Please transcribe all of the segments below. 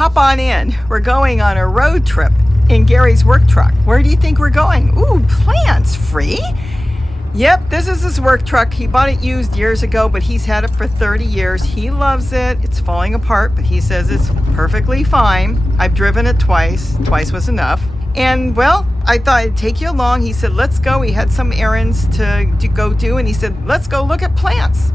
Hop on in. We're going on a road trip in Gary's work truck. Where do you think we're going? Ooh, plants free? Yep, this is his work truck. He bought it used years ago, but he's had it for 30 years. He loves it. It's falling apart, but he says it's perfectly fine. I've driven it twice. Twice was enough. And well, I thought I'd take you along. He said, let's go. He had some errands to go do, and he said, let's go look at plants.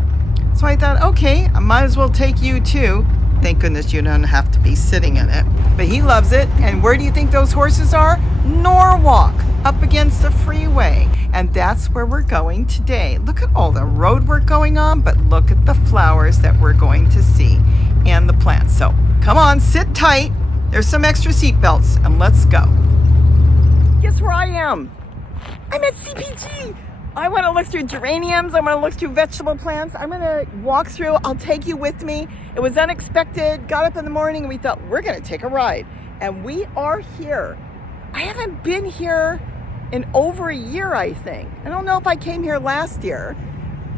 So I thought, okay, I might as well take you too. Thank goodness you don't have to be sitting in it. But he loves it. And where do you think those horses are? Norwalk, up against the freeway. And that's where we're going today. Look at all the road work going on, but look at the flowers that we're going to see and the plants. So come on, sit tight. There's some extra seat belts, and let's go. Guess where I am? I'm at CPG. I want to look through geraniums. I want to look through vegetable plants. I'm going to walk through. I'll take you with me. It was unexpected. Got up in the morning and we thought we're going to take a ride. And we are here. I haven't been here in over a year, I think. I don't know if I came here last year,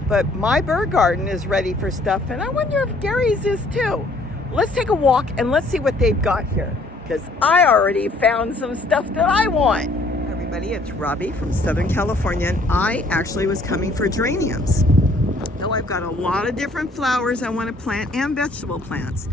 but my bird garden is ready for stuff. And I wonder if Gary's is too. Let's take a walk and let's see what they've got here, because I already found some stuff that I want. Everybody, it's Robbie from Southern California, and I actually was coming for geraniums. Now I've got a lot of different flowers I want to plant and vegetable plants.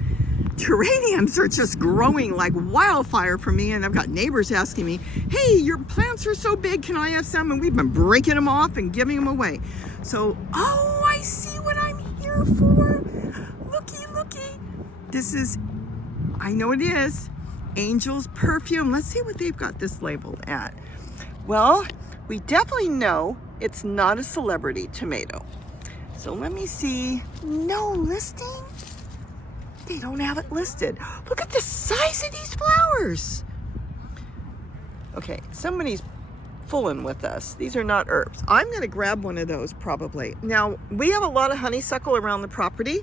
Geraniums are just growing like wildfire for me, and I've got neighbors asking me, hey, your plants are so big, can I have some? And we've been breaking them off and giving them away. So, oh, I see what I'm here for. Looky, looky. This is, I know it is, Angel's Perfume. Let's see what they've got this labeled at. Well, we definitely know it's not a celebrity tomato. So let me see. No listing? They don't have it listed. Look at the size of these flowers. Okay, somebody's fooling with us. These are not herbs. I'm going to grab one of those probably. Now, we have a lot of honeysuckle around the property.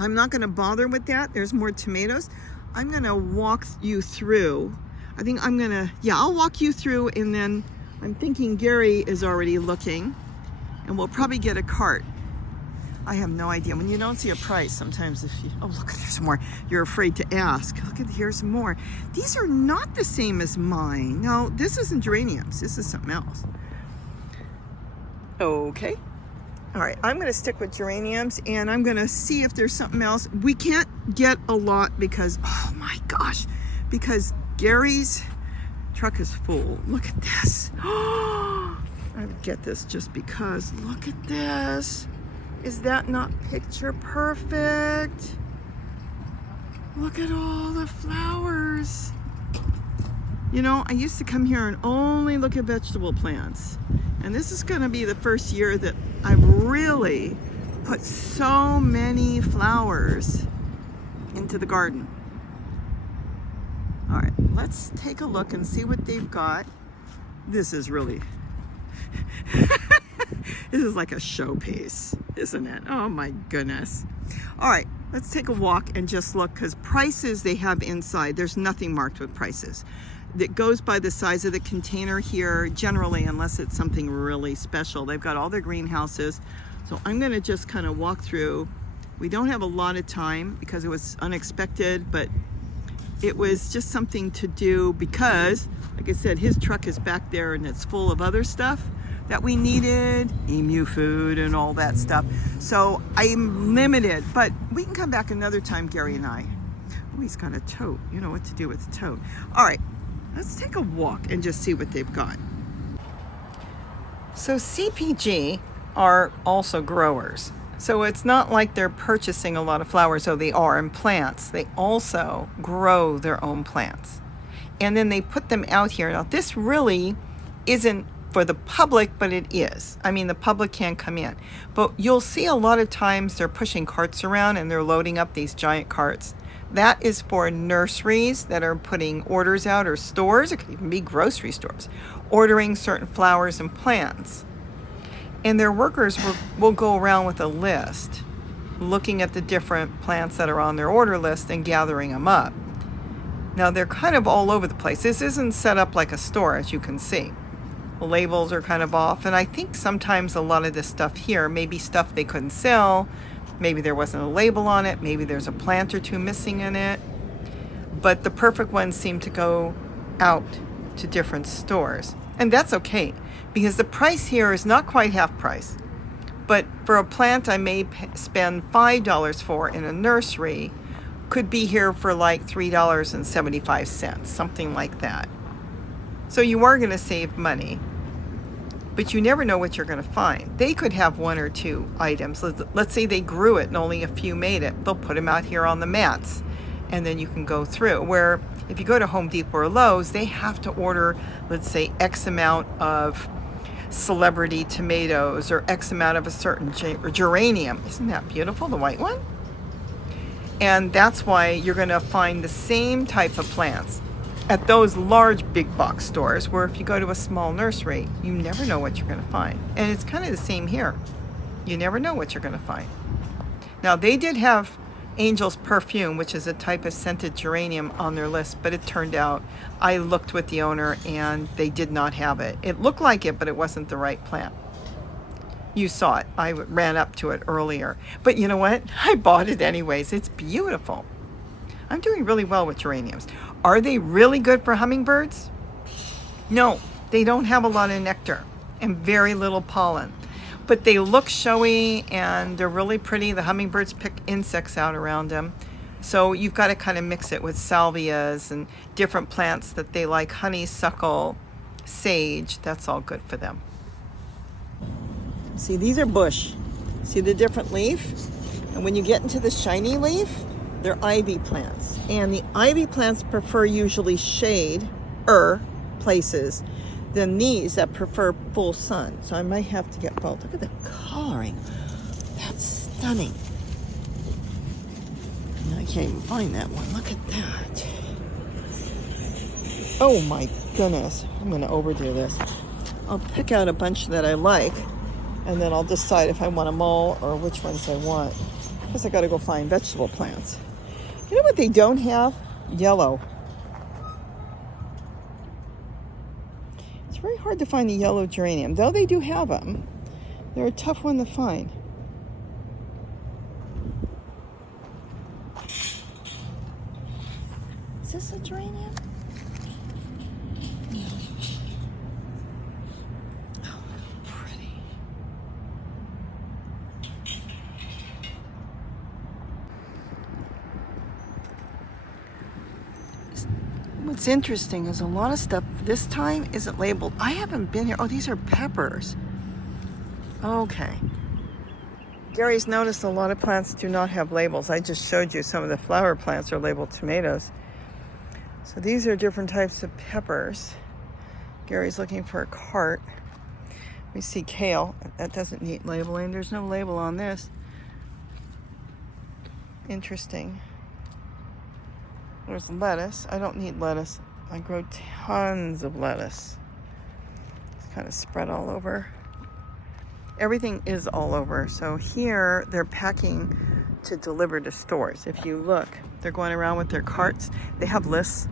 I'm not going to bother with that. There's more tomatoes. I'm going to walk you through. I think I'm going to, I'll walk you through, and then I'm thinking Gary is already looking, and we'll probably get a cart. I have no idea. When you don't see a price, sometimes if you, oh look, there's more, you're afraid to ask. Look at, here's more. These are not the same as mine. No, this isn't geraniums. This is something else. Okay. All right, I'm going to stick with geraniums, and I'm going to see if there's something else. We can't get a lot because, oh my gosh, because Gary's truck is full. Look at this. Oh, I would get this just because. Look at this. Is that not picture perfect? Look at all the flowers. You know, I used to come here and only look at vegetable plants. And this is going to be the first year that I've really put so many flowers into the garden. All right, let's take a look and see what they've got. This is really, this is like a showpiece, isn't it? Oh my goodness. All right, let's take a walk and just look, because prices they have inside, there's nothing marked with prices. That goes by the size of the container here, generally, unless it's something really special. They've got all their greenhouses. So I'm gonna just kind of walk through. We don't have a lot of time because it was unexpected, but it was just something to do because, like I said, his truck is back there and it's full of other stuff that we needed, emu food and all that stuff. So I'm limited, but we can come back another time, Gary and I. Oh, he's got a tote. You know what to do with the tote. All right, let's take a walk and just see what they've got. So CPG are also growers. So it's not like they're purchasing a lot of flowers, though they are, and plants. They also grow their own plants. And then they put them out here. Now, this really isn't for the public, but it is. I mean, the public can come in. But you'll see a lot of times they're pushing carts around and they're loading up these giant carts. That is for nurseries that are putting orders out, or stores, it could even be grocery stores, ordering certain flowers and plants. And their workers will go around with a list, looking at the different plants that are on their order list and gathering them up. Now, they're kind of all over the place. This isn't set up like a store, as you can see. The labels are kind of off, and I think sometimes a lot of this stuff here may be stuff they couldn't sell. Maybe there wasn't a label on it. Maybe there's a plant or two missing in it. but the perfect ones seem to go out to different stores. And that's okay, because the price here is not quite half price. But for a plant I may spend $5 for in a nursery, could be here for like $3.75, something like that. So you are going to save money, but you never know what you're going to find. They could have one or two items. Let's say they grew it and only a few made it. They'll put them out here on the mats, and then you can go through. Where if you go to Home Depot or Lowe's, they have to order, let's say, X amount of celebrity tomatoes or X amount of a certain geranium. Isn't that beautiful, the white one? And that's why you're going to find the same type of plants at those large big box stores, where if you go to a small nursery, you never know what you're going to find. And it's kind of the same here. You never know what you're going to find. Now, they did have Angel's Perfume, which is a type of scented geranium, on their list, but it turned out, I looked with the owner and they did not have it. It looked like it, but it wasn't the right plant. You saw it. I ran up to it earlier. But you know what? I bought it anyways. It's beautiful. I'm doing really well with geraniums. Are they really good for hummingbirds? No, they don't have a lot of nectar and very little pollen. But they look showy and they're really pretty. The hummingbirds pick insects out around them. So you've got to kind of mix it with salvias and different plants that they like. Honeysuckle, sage, that's all good for them. See, these are bush. See the different leaf? And when you get into the shiny leaf, they're ivy plants. And the ivy plants prefer usually shade-er places than these that prefer full sun. So I might have to get both. Look at the coloring. That's stunning. I can't even find that one. Look at that. Oh my goodness. I'm going to overdo this. I'll pick out a bunch that I like, and then I'll decide if I want them all or which ones I want. Because I got to go find vegetable plants. You know what they don't have? Yellow. It's very hard to find a yellow geranium, though they do have them. They're a tough one to find. Is this a geranium? No. Oh, pretty. What's interesting is a lot of stuff this time isn't labeled. I haven't been here. Oh, these are peppers. Okay. Gary's noticed a lot of plants do not have labels. I just showed you some of the flower plants are labeled tomatoes. So these are different types of peppers. Gary's looking for a cart. We see kale. That doesn't need labeling. There's no label on this. Interesting. There's lettuce. I don't need lettuce. I grow tons of lettuce. It's kind of spread all over. Everything is all over. So here they're packing to deliver to stores. If you look, they're going around with their carts. They have lists,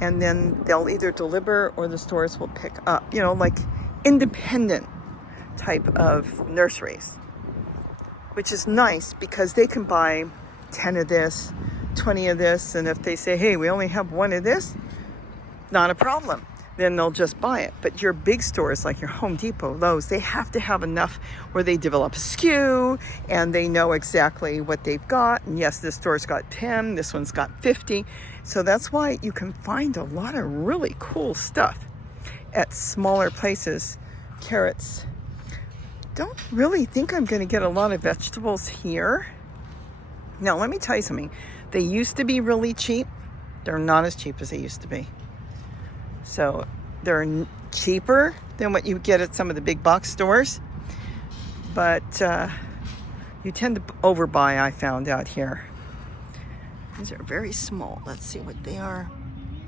and then they'll either deliver or the stores will pick up. You know, like independent type of nurseries, which is nice because they can buy 10 of this, 20 of this, and if they say, hey, we only have one of this, not a problem. Then they'll just buy it. But your big stores like your Home Depot, Lowe's, they have to have enough where they develop a SKU and they know exactly what they've got. And yes, this store's got 10, this one's got 50. So that's why you can find a lot of really cool stuff at smaller places. Carrots. Don't really think I'm going to get a lot of vegetables here. Now, let me tell you something. They used to be really cheap. They're not as cheap as they used to be. So they're cheaper than what you get at some of the big box stores. But you tend to overbuy, I found out here. These are very small. Let's see what they are.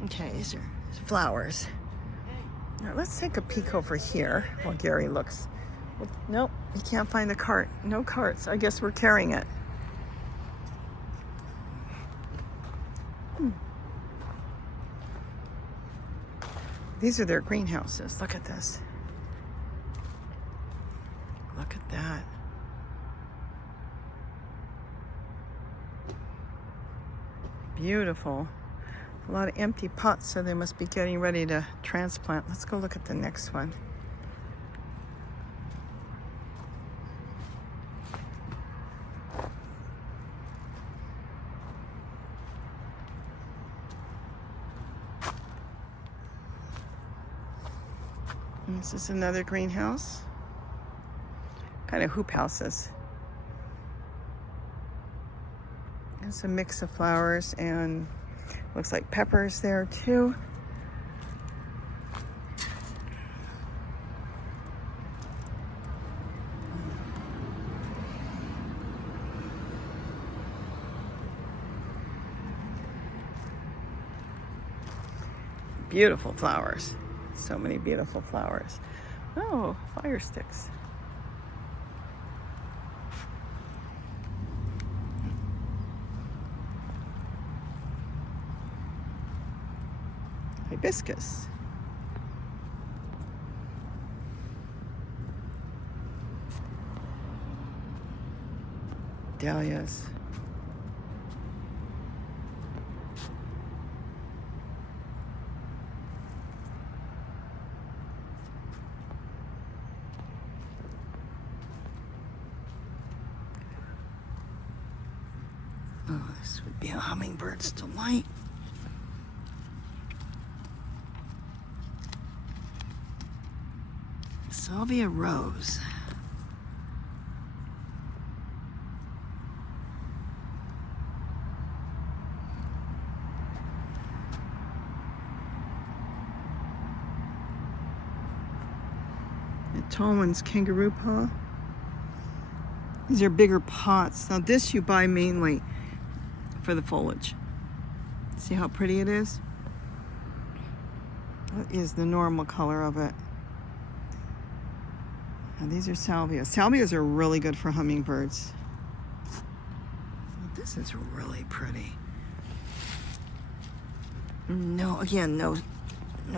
Okay, these are flowers. Now let's take a peek over here while Gary looks. Nope, you can't find the cart. No carts. I guess we're carrying it. These are their greenhouses. Look at this. Look at that. Beautiful. A lot of empty pots, so they must be getting ready to transplant. Let's go look at the next one. And this is another greenhouse. Kind of hoop houses. It's a mix of flowers and looks like peppers there too. Beautiful flowers. So many beautiful flowers. Oh, fire sticks. Hibiscus. Dahlias. Oh, this would be a hummingbird's delight. Salvia rose. The tall one's kangaroo paw. These are bigger pots. Now this you buy mainly for the foliage. See how pretty it is? That is the normal color of it. Now these are salvias. Salvias are really good for hummingbirds. This is really pretty. No, again, no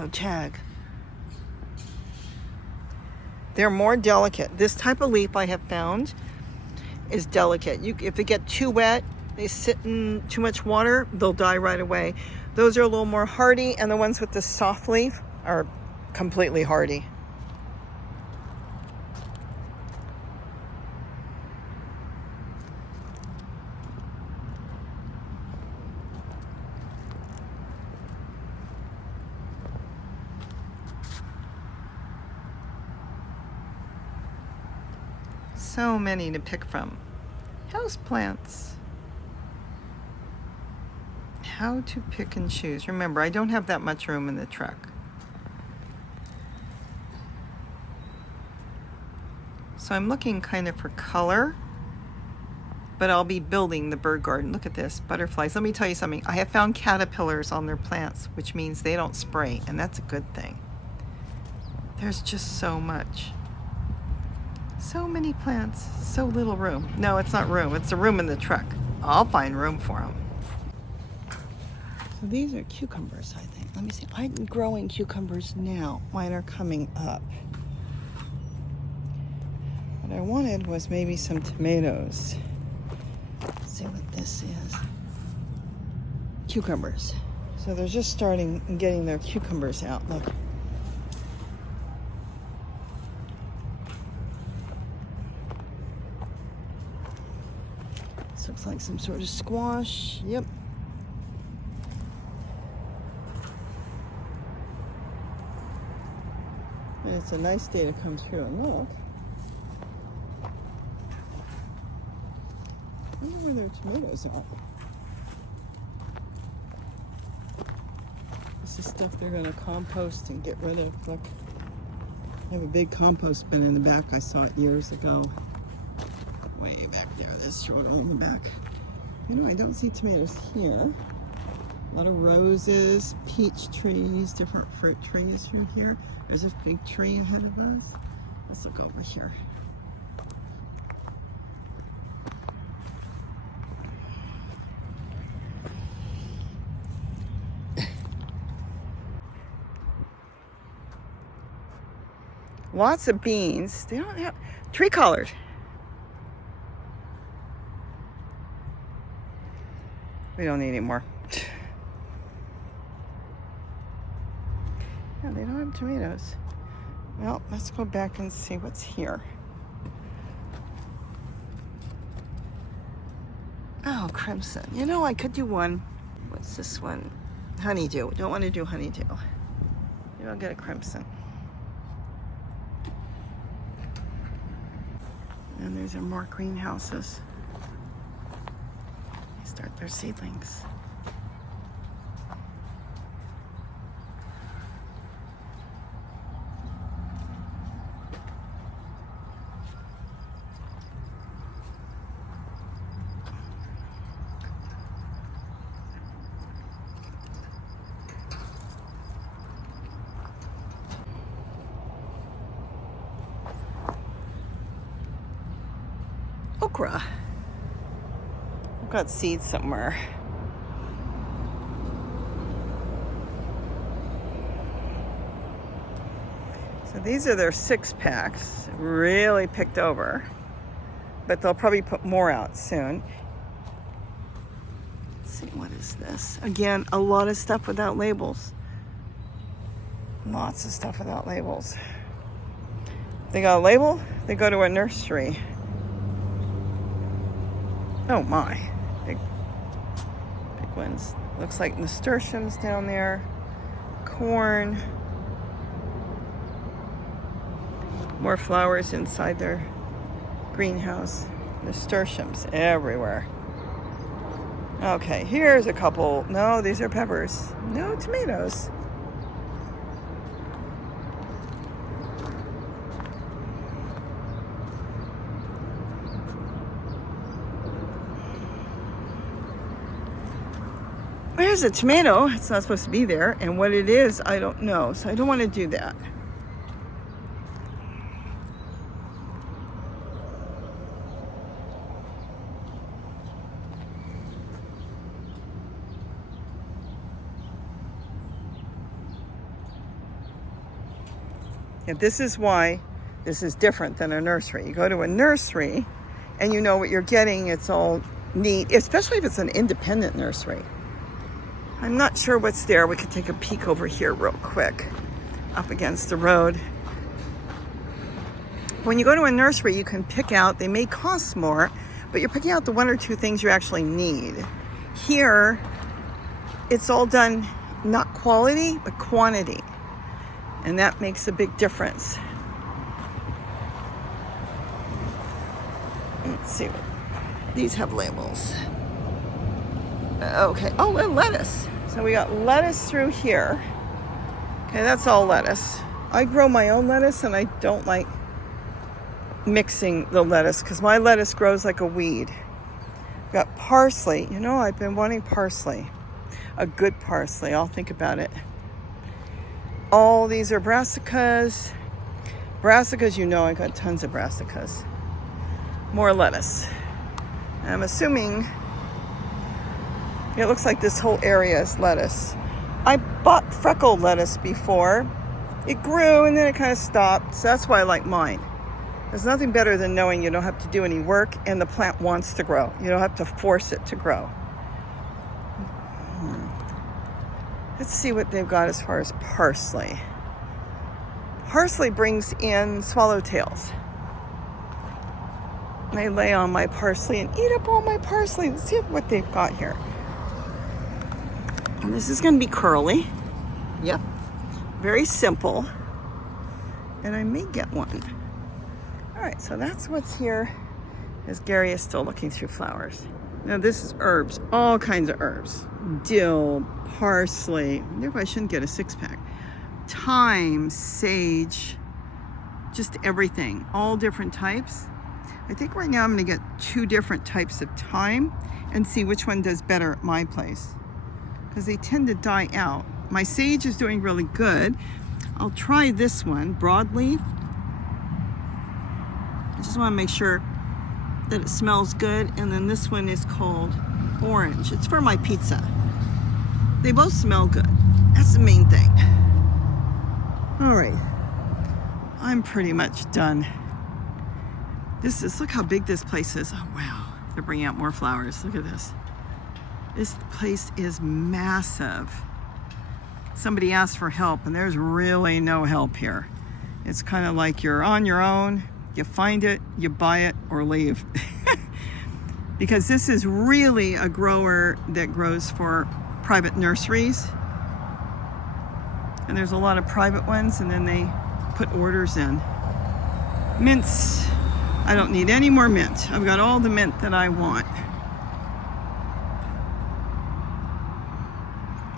tag. They're more delicate. This type of leaf I have found is delicate. If they get too wet, they sit in too much water, they'll die right away. Those are a little more hardy, and the ones with the soft leaf are completely hardy. So many to pick from. Houseplants. How to pick and choose. Remember, I don't have that much room in the truck. So I'm looking kind of for color, but I'll be building the bird garden. Look at this, butterflies. Let me tell you something. I have found caterpillars on their plants, which means they don't spray, and that's a good thing. There's just so much. So many plants, so little room. No, it's not room. It's a room in the truck. I'll find room for them. So these are cucumbers, I think. Let me see. I'm growing cucumbers now. Mine are coming up. What I wanted was maybe some tomatoes. Let's see what this is. Cucumbers. So they're just starting and getting their cucumbers out. Look. This looks like some sort of squash. Yep. And it's a nice day to come through and look. I wonder where their tomatoes are. This is stuff they're going to compost and get rid of. Look, I have a big compost bin in the back. I saw it years ago. Way back there, this short on the back. You know, I don't see tomatoes here. A lot of roses, peach trees, different fruit trees through here. There's a big tree ahead of us. Let's look over here. Lots of beans. They don't have tree collard. We don't need any more. Yeah, they don't have tomatoes. Well, let's go back and see what's here. Oh, crimson. You know, I could do one. What's this one? Honeydew. Don't want to do honeydew. Maybe I'll get a crimson. And there's more greenhouses. They start their seedlings. Okra. I've got seeds somewhere. So these are their 6-packs, really picked over, but they'll probably put more out soon. Let's see, what is this? Again, a lot of stuff without labels. Lots of stuff without labels. If they got a label, they go to a nursery. Oh my, big ones. Looks like nasturtiums down there, corn, more flowers inside their greenhouse, nasturtiums everywhere. Okay, here's a couple. No, these are peppers. No tomatoes. There's a tomato. It's not supposed to be there. And what it is, I don't know. So I don't want to do that. And this is why this is different than a nursery. You go to a nursery and you know what you're getting. It's all neat, especially if it's an independent nursery. I'm not sure what's there. We could take a peek over here real quick, up against the road. When you go to a nursery, you can pick out, they may cost more, but you're picking out the 1 or 2 things you actually need. Here, it's all done not quality, but quantity. And that makes a big difference. Let's see. These have labels. Okay. Oh, and lettuce. So we got lettuce through here. Okay, that's all lettuce. I grow my own lettuce and I don't like mixing the lettuce because my lettuce grows like a weed. Got parsley. You know, I've been wanting parsley. A good parsley. I'll think about it. All these are brassicas. Brassicas, you know, I got tons of brassicas. More lettuce. I'm assuming it looks like this whole area is lettuce. I bought freckled lettuce before. It grew and then it kind of stopped. So that's why I like mine. There's nothing better than knowing you don't have to do any work and the plant wants to grow. You don't have to force it to grow. Let's see what they've got as far as parsley. Parsley brings in swallowtails. They lay on my parsley and eat up all my parsley. Let's see what they've got here. And this is going to be curly. Yep. Very simple. And I may get one. All right, so that's what's here as Gary is still looking through flowers. Now this is herbs, all kinds of herbs. Dill, parsley. I wonder if I shouldn't get a 6-pack. Thyme, sage, just everything. All different types. I think right now I'm going to get 2 different types of thyme and see which one does better at my place. Because they tend to die out. My sage is doing really good. I'll try this one, broadleaf. I just want to make sure that it smells good. And then this one is called orange. It's for my pizza. They both smell good. That's the main thing. All right. I'm pretty much done. Look how big this place is. Oh, wow. They're bringing out more flowers. Look at this. This place is massive. somebody asked for help, and there's really no help here. It's kind of like you're on your own. You find it, you buy it, or leave. Because this is really a grower that grows for private nurseries. And there's a lot of private ones, and then they put orders in. Mints. I don't need any more mint. I've got all the mint that I want.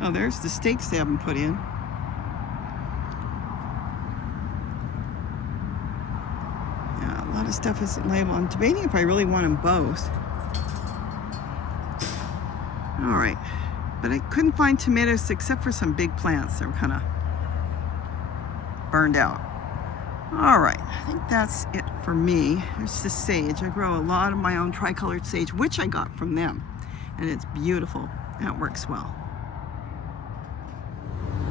Oh, there's the stakes they haven't put in. Yeah, a lot of stuff isn't labeled. I'm debating if I really want them both. All right, but I couldn't find tomatoes except for some big plants. They were kind of burned out. All right, I think that's it for me. There's the sage. I grow a lot of my own tricolored sage, which I got from them, and it's beautiful. That works well.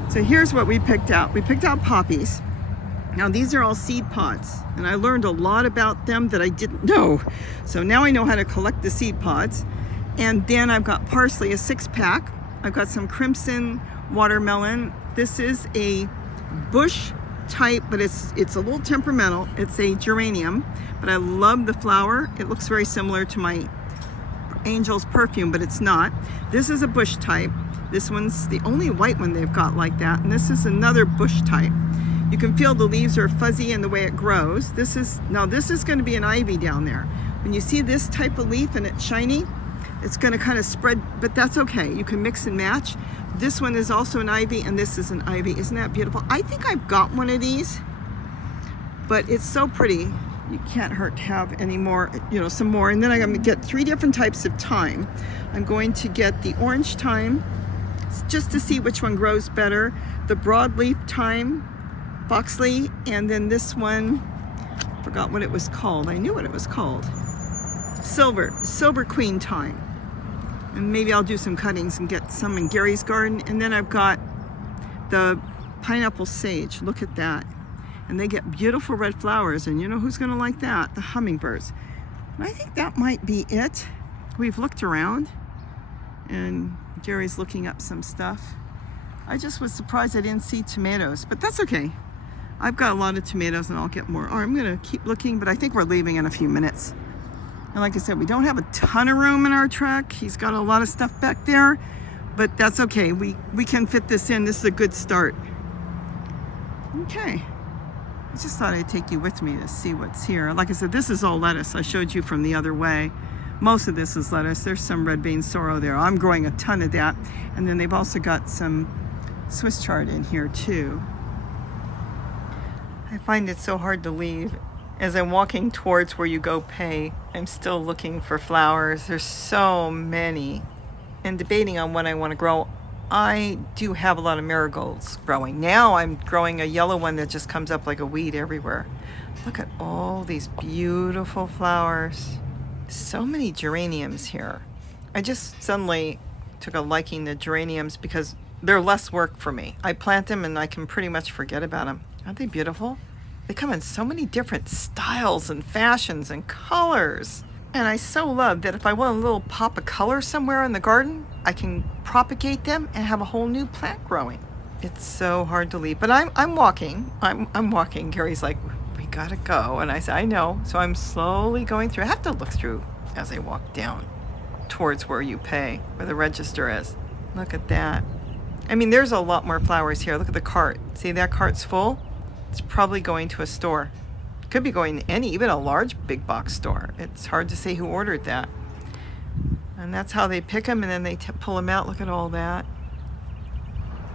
So here's what we picked out. We picked out poppies. Now these are all seed pods, and I learned a lot about them that I didn't know. So now I know how to collect the seed pods. And then I've got parsley, a 6-pack. I've got some crimson watermelon. This is a bush type, but it's a little temperamental. It's a geranium, but I love the flower. It looks very similar to my Angel's perfume, but it's not. This is a bush type. This one's the only white one they've got like that, and this is another bush type. You can feel the leaves are fuzzy in the way it grows. This is going to be an ivy down there. When you see this type of leaf and it's shiny, it's going to kind of spread, but that's okay. You can mix and match. This one is also an ivy, and this is an ivy. Isn't that beautiful? I think I've got one of these, but it's so pretty. You can't hurt to have any more, some more. And then I'm going to get 3 different types of thyme. I'm going to get the orange thyme, just to see which one grows better. The broadleaf thyme, Boxley, and then this one, forgot what it was called. I knew what it was called. Silver Queen thyme. And maybe I'll do some cuttings and get some in Gary's garden. And then I've got the pineapple sage. Look at that. And they get beautiful red flowers. And you know who's going to like that? The hummingbirds. And I think that might be it. We've looked around, and Gary's looking up some stuff. I just was surprised I didn't see tomatoes, but that's okay. I've got a lot of tomatoes, and I'll get more. Or I'm going to keep looking, but I think we're leaving in a few minutes. And like I said, we don't have a ton of room in our truck. He's got a lot of stuff back there, but that's okay. We can fit this in. This is a good start. Okay. I just thought I'd take you with me to see what's here. Like I said, this is all lettuce. I showed you from the other way. Most of this is lettuce. There's some red bean sorrel there. I'm growing a ton of that. And then they've also got some Swiss chard in here too. I find it so hard to leave. As I'm walking towards where you go pay, I'm still looking for flowers. There's so many. And debating on what I want to grow. I do have a lot of marigolds growing. Now I'm growing a yellow one that just comes up like a weed everywhere. Look at all these beautiful flowers. So many geraniums here. I just suddenly took a liking to geraniums because they're less work for me. I plant them and I can pretty much forget about them. Aren't they beautiful? They come in so many different styles and fashions and colors. And I so love that if I want a little pop of color somewhere in the garden, I can propagate them and have a whole new plant growing. It's so hard to leave. But I'm walking. I'm walking. Gary's like, we gotta go. And I said, I know. So I'm slowly going through. I have to look through as I walk down towards where you pay, where the register is. Look at that. I mean, there's a lot more flowers here. Look at the cart. See, that cart's full? It's probably going to a store. Could be going to even a large big box store. It's hard to say who ordered that. And that's how they pick them, and then they pull them out. Look at all that.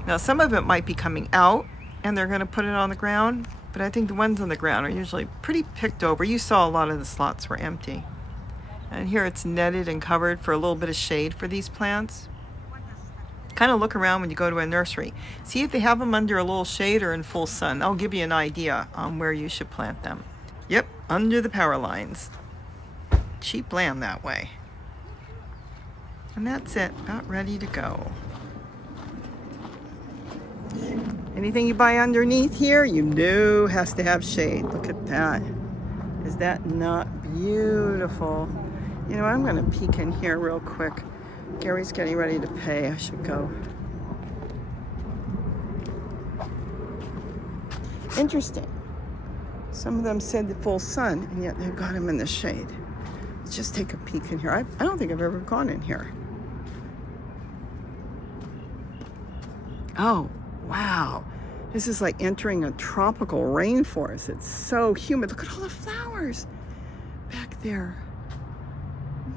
Now, some of it might be coming out, and they're going to put it on the ground, but I think the ones on the ground are usually pretty picked over. You saw a lot of the slots were empty. And here it's netted and covered for a little bit of shade for these plants. Kind of look around when you go to a nursery. See if they have them under a little shade or in full sun. That'll give you an idea on where you should plant them. Yep, under the power lines. Cheap land that way. And that's it, about ready to go. Anything you buy underneath here, you know has to have shade. Look at that. Is that not beautiful? You know, I'm gonna peek in here real quick. Gary's getting ready to pay. I should go. Interesting. Some of them said the full sun, and yet they've got them in the shade. Let's just take a peek in here. I don't think I've ever gone in here. Oh, wow. This is like entering a tropical rainforest. It's so humid. Look at all the flowers back there.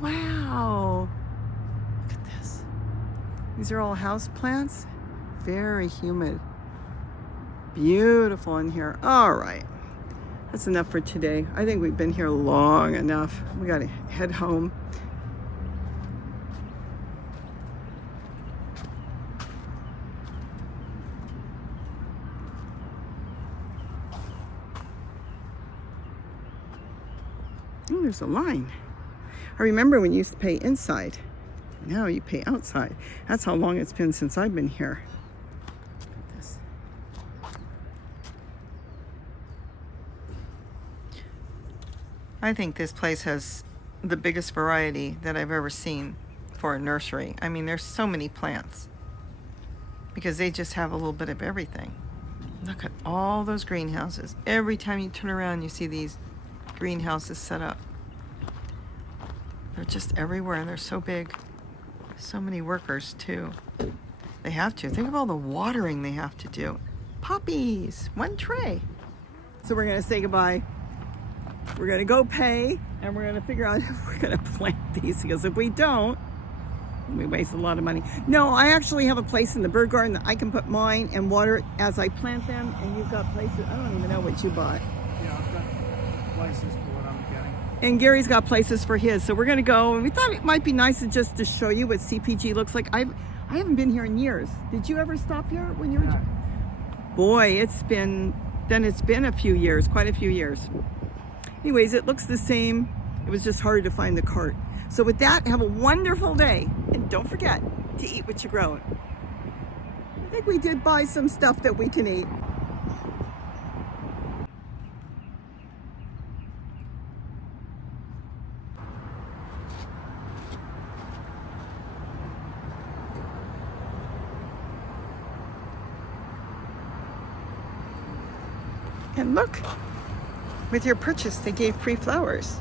Wow. Look at this. These are all houseplants. Very humid. Beautiful in here. All right. That's enough for today. I think we've been here long enough. We got to head home. Oh, there's a line. I remember when you used to pay inside. Now you pay outside. That's how long it's been since I've been here. Look at this. I think this place has the biggest variety that I've ever seen for a nursery. I mean, there's so many plants because they just have a little bit of everything. Look at all those greenhouses. Every time you turn around, you see these greenhouses set up. They're just everywhere, and they're so big. So many workers too. They have to. Think of all the watering they have to do. Poppies, one tray. So we're gonna say goodbye. We're gonna go pay, and we're gonna figure out if we're gonna plant these, because if we don't, we waste a lot of money. No, I actually have a place in the bird garden that I can put mine and water it as I plant them, and you've got places. I don't even know what you bought. Yeah, I've got places for what I'm getting. And Gary's got places for his. So we're gonna go, and we thought it might be nice to show you what CPG looks like. I haven't been here in years. Did you ever stop here when you were? No. Boy, it's been a few years, quite a few years. Anyways, it looks the same. It was just harder to find the cart. So with that, have a wonderful day. And don't forget to eat what you grow. I think we did buy some stuff that we can eat. And look, with your purchase, they gave free flowers.